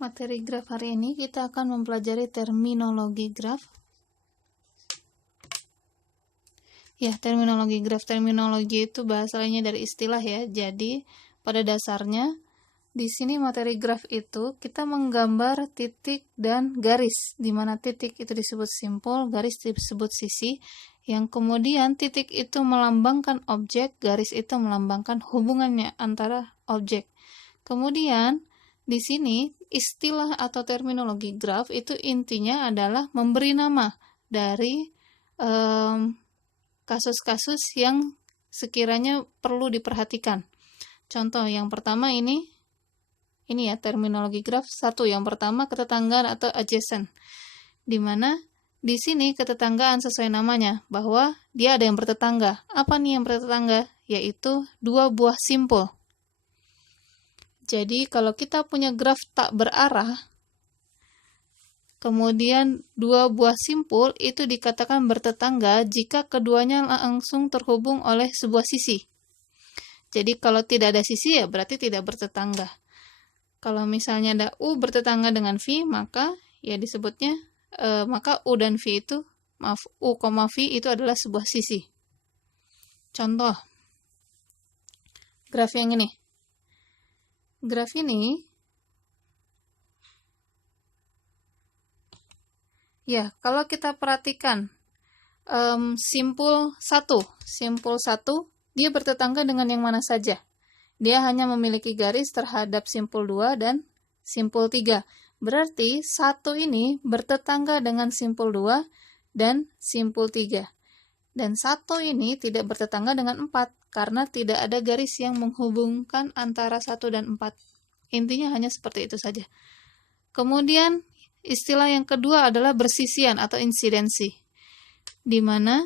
materi graf hari ini kita akan mempelajari terminologi graf. Ya, terminologi graf. Terminologi itu bahasa lainnya dari istilah ya. Jadi, pada dasarnya di sini materi graf itu kita menggambar titik dan garis, di mana titik itu disebut simpul, garis disebut sisi, yang kemudian titik itu melambangkan objek, garis itu melambangkan hubungannya antara objek. Kemudian di sini istilah atau terminologi graf itu intinya adalah memberi nama dari kasus-kasus yang sekiranya perlu diperhatikan. Contoh yang pertama ini ya terminologi graf. Satu, yang pertama ketetanggaan atau adjacent, di mana di sini ketetanggaan sesuai namanya bahwa dia ada yang bertetangga. Apa nih yang bertetangga? Yaitu dua buah simpul. Jadi kalau kita punya graf tak berarah, kemudian dua buah simpul itu dikatakan bertetangga jika keduanya langsung terhubung oleh sebuah sisi. Jadi kalau tidak ada sisi ya berarti tidak bertetangga. Kalau misalnya ada U bertetangga dengan V, maka ya disebutnya maka U dan V itu, U, V itu adalah sebuah sisi. Contoh graf yang ini. Graf ini ya, kalau kita perhatikan simpul 1 dia bertetangga dengan yang mana saja. Dia hanya memiliki garis terhadap simpul 2 dan simpul 3. Berarti 1 ini bertetangga dengan simpul 2 dan simpul 3. Dan 1 ini tidak bertetangga dengan 4 karena tidak ada garis yang menghubungkan antara 1 dan 4. Intinya hanya seperti itu saja. Kemudian istilah yang kedua adalah bersisian atau insidensi, di mana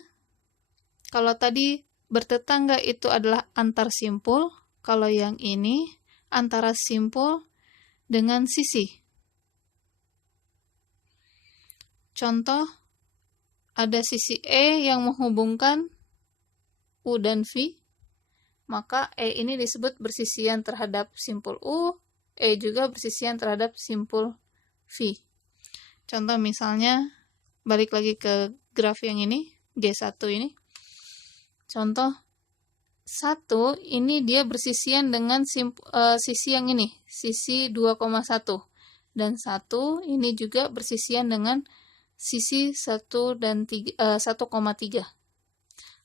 kalau tadi bertetangga itu adalah antar simpul, kalau yang ini antara simpul dengan sisi. Contoh, ada sisi E yang menghubungkan U dan V, maka E ini disebut bersisian terhadap simpul U, E juga bersisian terhadap simpul V. Contoh misalnya, balik lagi ke graf yang ini, G1 ini. Contoh 1 ini dia bersisian dengan sisi yang ini, sisi 2,1. Dan 1 ini juga bersisian dengan sisi 1 dan 1,3.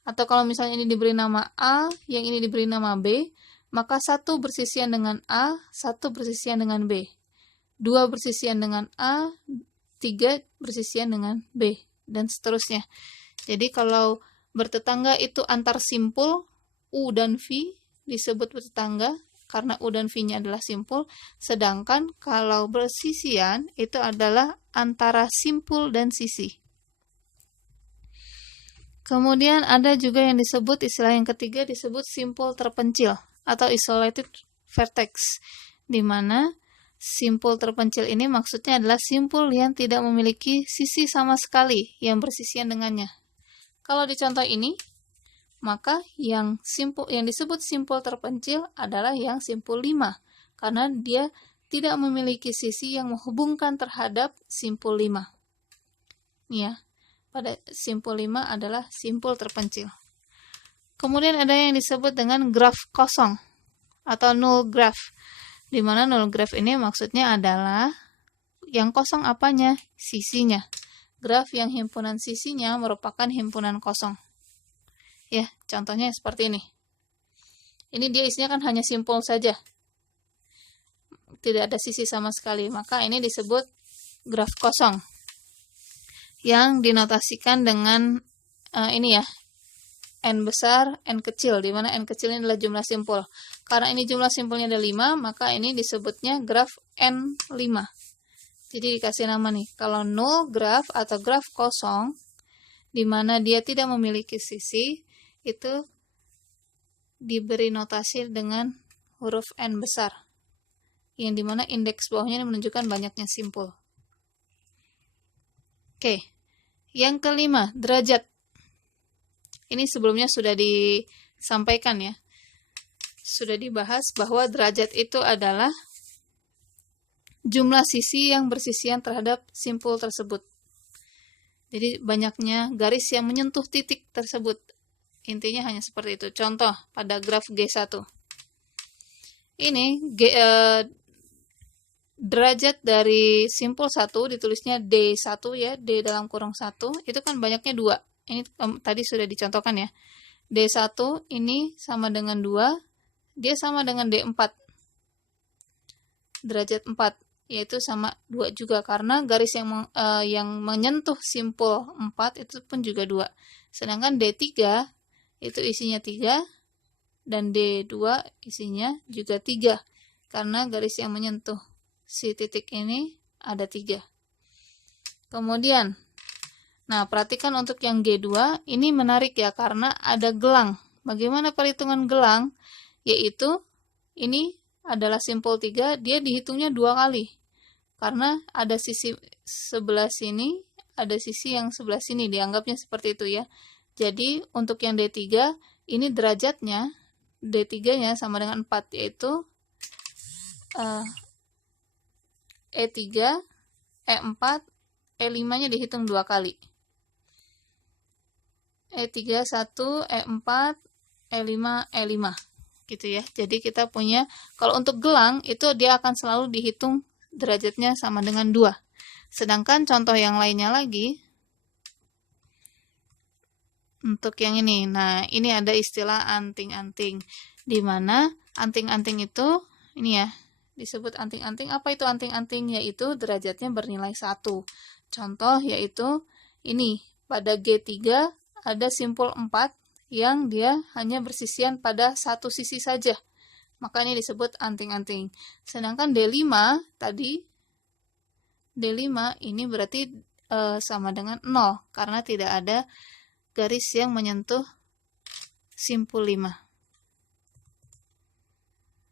Atau kalau misalnya ini diberi nama A, yang ini diberi nama B, maka 1 bersisian dengan A, 1 bersisian dengan B. 2 bersisian dengan A, 3 bersisian dengan B, dan seterusnya. Jadi kalau bertetangga itu antar simpul, U dan V disebut bertetangga karena U dan V-nya adalah simpul, sedangkan kalau bersisian itu adalah antara simpul dan sisi. Kemudian ada juga yang disebut, istilah yang ketiga disebut simpul terpencil atau isolated vertex, di mana simpul terpencil ini maksudnya adalah simpul yang tidak memiliki sisi sama sekali yang bersisian dengannya. Kalau di contoh ini, maka yang disebut simpul terpencil adalah yang simpul 5, karena dia tidak memiliki sisi yang menghubungkan terhadap simpul 5. Ya, pada simpul 5 adalah simpul terpencil. Kemudian ada yang disebut dengan graf kosong atau null graph, di mana null graph ini maksudnya adalah yang kosong apanya? Sisinya. Graf yang himpunan sisinya merupakan himpunan kosong. Ya, contohnya seperti ini. Ini dia isinya kan hanya simpul saja. Tidak ada sisi sama sekali. Maka ini disebut graf kosong. Yang dinotasikan dengan ini ya. N besar, N kecil. Di mana N kecil ini adalah jumlah simpul. Karena ini jumlah simpulnya ada 5, maka ini disebutnya graf N5. Jadi dikasih nama nih. Kalau null graph atau graf kosong, di mana dia tidak memiliki sisi, itu diberi notasi dengan huruf N besar, yang dimana indeks bawahnya menunjukkan banyaknya simpul. Oke, yang kelima, derajat. Ini sebelumnya sudah disampaikan ya, sudah dibahas bahwa derajat itu adalah jumlah sisi yang bersisian terhadap simpul tersebut. Jadi banyaknya garis yang menyentuh titik tersebut. Intinya hanya seperti itu. Contoh pada graf G1. Ini derajat dari simpul 1 ditulisnya D1 ya, D dalam kurung 1, itu kan banyaknya 2. Ini tadi sudah dicontohkan ya. D1 ini sama dengan 2, dia sama dengan D4. Derajat 4, yaitu sama 2 juga, karena garis yang menyentuh simpul 4 itu pun juga 2. Sedangkan D3 itu isinya 3, dan D2 isinya juga 3, karena garis yang menyentuh si titik ini ada 3. Kemudian, nah perhatikan untuk yang G2, ini menarik ya, karena ada gelang. Bagaimana perhitungan gelang? Yaitu, ini adalah simpul 3, dia dihitungnya 2 kali. Karena ada sisi sebelah sini, ada sisi yang sebelah sini, dianggapnya seperti itu ya. Jadi, untuk yang D3, ini derajatnya, D3-nya sama dengan 4, yaitu E3, E4, E5-nya dihitung 2 kali. E3, 1, E4, E5, E5. Gitu ya. Jadi kita punya, kalau untuk gelang, itu dia akan selalu dihitung derajatnya sama dengan 2. Sedangkan contoh yang lainnya lagi, untuk yang ini, nah ini ada istilah anting-anting. Di mana anting-anting itu, ini ya, disebut anting-anting. Apa itu anting-anting? Yaitu derajatnya bernilai 1. Contoh yaitu ini, pada G3 ada simpul 4 yang dia hanya bersisian pada satu sisi saja. Maka ini disebut anting-anting. Sedangkan D5 tadi, D5 ini berarti sama dengan 0, karena tidak ada garis yang menyentuh simpul 5.